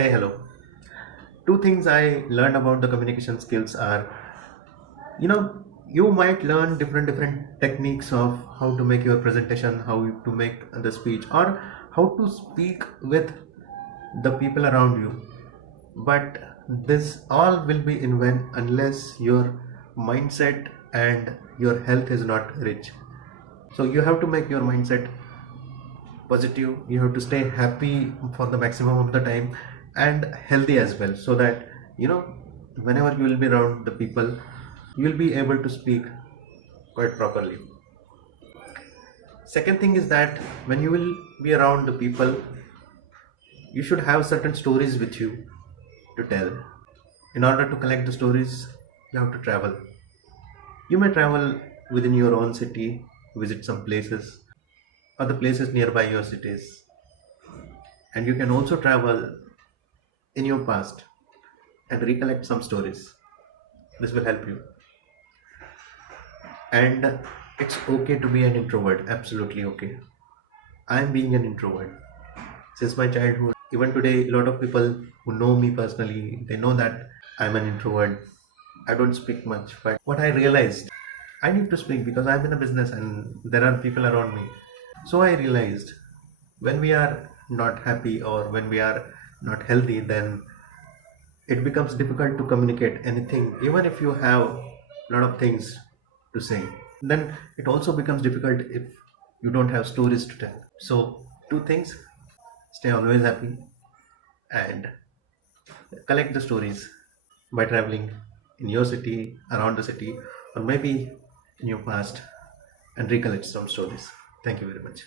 Hey, hello. Two things I learned about the communication skills are, you might learn different techniques of how to make your presentation, how to make the speech, or how to speak with the people around you. But this all will be in vain unless your mindset and your health is not rich. So you have to make your mindset positive. You have to stay happy for the maximum of the time and healthy as well, so that whenever you will be around the people, you will be able to speak quite properly. Second thing is that when you will be around the people, you should have certain stories with you to tell. In order to collect the stories, you have to travel. You may travel within your own city, visit some places or the places nearby your cities, and you can also travel in your past and recollect some stories. This will help you. And it's okay to be an introvert, absolutely okay. I'm being an introvert since my childhood. Even today, a lot of people who know me personally, they know that I'm an introvert. I don't speak much, but what I realized, I need to speak because I'm in a business and there are people around me. So I realized when we are not happy or when we are not healthy, then it becomes difficult to communicate anything. Even if you have a lot of things to say, then it also becomes difficult if you don't have stories to tell. So two things: stay always happy and collect the stories by traveling in your city, around the city, or maybe in your past, and recollect some stories. Thank you very much.